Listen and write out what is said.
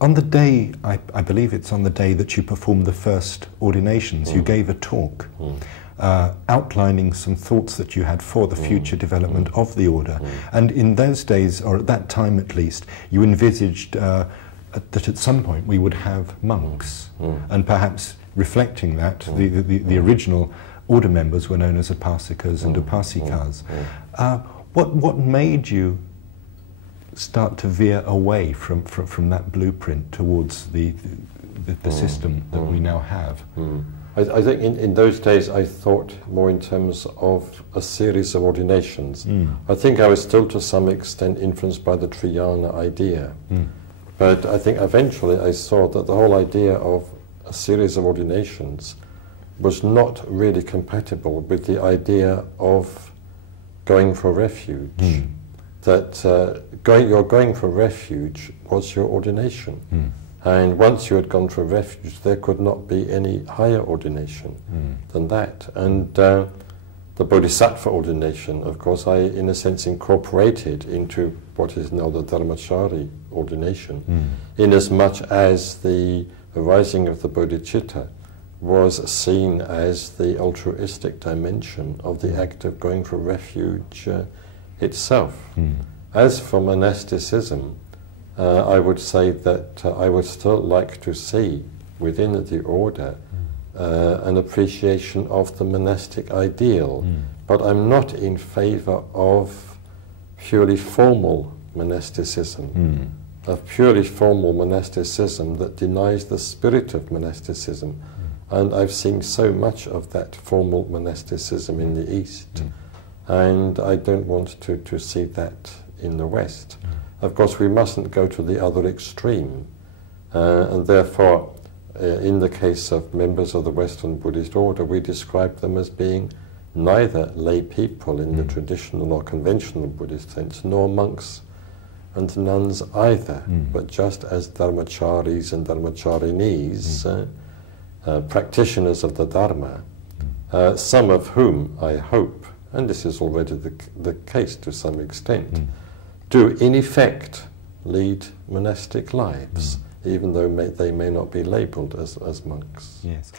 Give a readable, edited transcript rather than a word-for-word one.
On the day, I believe it's on the day that you performed the first ordinations, you gave a talk outlining some thoughts that you had for the future development of the order. And in those days, or at that time at least, you envisaged that at some point we would have monks, and perhaps reflecting that, the original order members were known as upasikas and upasikas. What made you start to veer away from that blueprint towards the system that we now have? I think in those days I thought more in terms of a series of ordinations. I think I was still to some extent influenced by the Triyana idea. But I think eventually I saw that the whole idea of a series of ordinations was not really compatible with the idea of going for refuge. That you're going for refuge was your ordination. And once you had gone for refuge, there could not be any higher ordination than that. And the Bodhisattva ordination, of course, I, in a sense, incorporated into what is now the Dharmachari ordination, inasmuch as the arising of the bodhicitta was seen as the altruistic dimension of the act of going for refuge itself. As for monasticism, I would say that I would still like to see within the order an appreciation of the monastic ideal, but I'm not in favor of purely formal monasticism, of purely formal monasticism that denies the spirit of monasticism. And I've seen so much of that formal monasticism in the East, and I don't want to see that in the West. Of course, we mustn't go to the other extreme, and therefore, in the case of members of the Western Buddhist Order, we describe them as being neither lay people in the traditional or conventional Buddhist sense, nor monks and nuns either, but just as dharmacharis and dharmacharinis, practitioners of the Dharma, some of whom I hope, and this is already the case to some extent, do in effect lead monastic lives, even though they may not be labelled as monks. Yes.